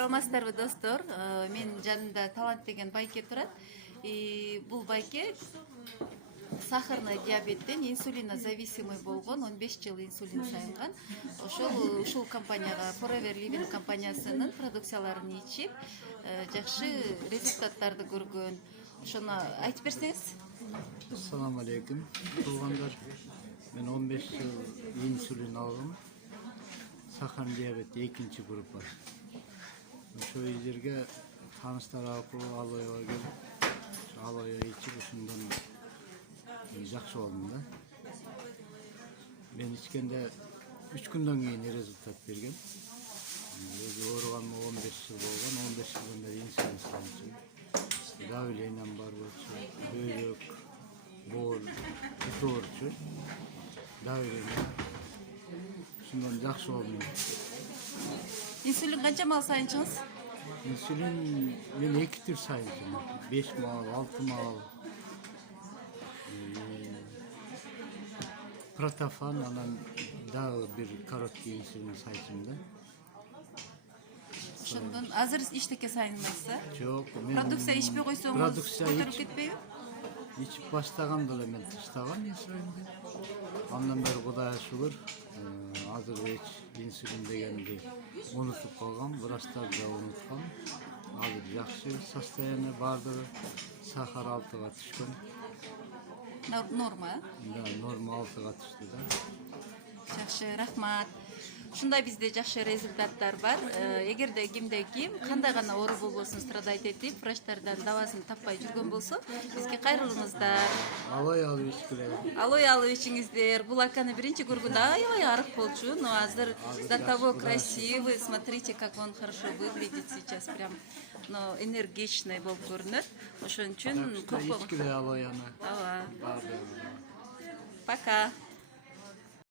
Саламатсыздарбы достор. Мен жанымда Талант деген байке турат. Бул байке сахарный диабеттен инсулинозависимый болгон, 15 жыл инсулин сайынган. Ушул компанияга Forever Living компаниясынын продукцияларын ичип, жакшы результаттарды көргөн. Ошону айтып берсеңиз. Assalamu alaikum. Tуугандар, мен 15 жыл инсулин алгам. Сахарный диабет 2-чи группа. Ошо жерге таныштар аркылуу алояга келип, алоя ичип ошондон жакшы болдум да. Мен ичкенде 3 күндөн кийин результат берген. Өзү ооруганыма 15 жыл болгон, 15 жылдан бери инсулин салынчу. Давлением бар болчу, бөйрөк, боол, туурчу. Давление. Ошондон жакшы болдум. Инсулин канча маал сайынчыңыз? Инсулин мен 2 түр сайынчымын. 5 маал, 6 маал. Протофан, анан дагы бир короткий инсулин сайчым да. Ошондон азыр иштекке сайынмайсыз, а? Жок, мен Продукция ичпей койсоңуз көтөрүп кетпейби? ичип баштаганда эле мен таштагам инсулинди. Андан бери Кудайга шүгүр, азыр эч инсулин дегенди унутуп калгам, врачтар да унуткан. Азыр жакшы состояние бардыгы, сахар 6-га түшкөн. Норма, Да, норма 6-га түштү да. жакшы, рахмат. Ушундай бизде жакшы результаттар бар. Эгерде кимде ким кандай гана оору болбосун страдайт этип, врачтардан дабасын таппай жүргөн болсо, бизге кайрылыңыздар. Алой алып ичкиле. Алой алып ичиңиздер. Бул аканы биринчи көргөндө аябай арык болчу, но азыр до того красивый. Смотрите, как он хорошо выглядит сейчас, прям, но энергичный болуп көрүнөт. Ошон үчүн Ичкиле алояны. Ооба. Барды. Пока.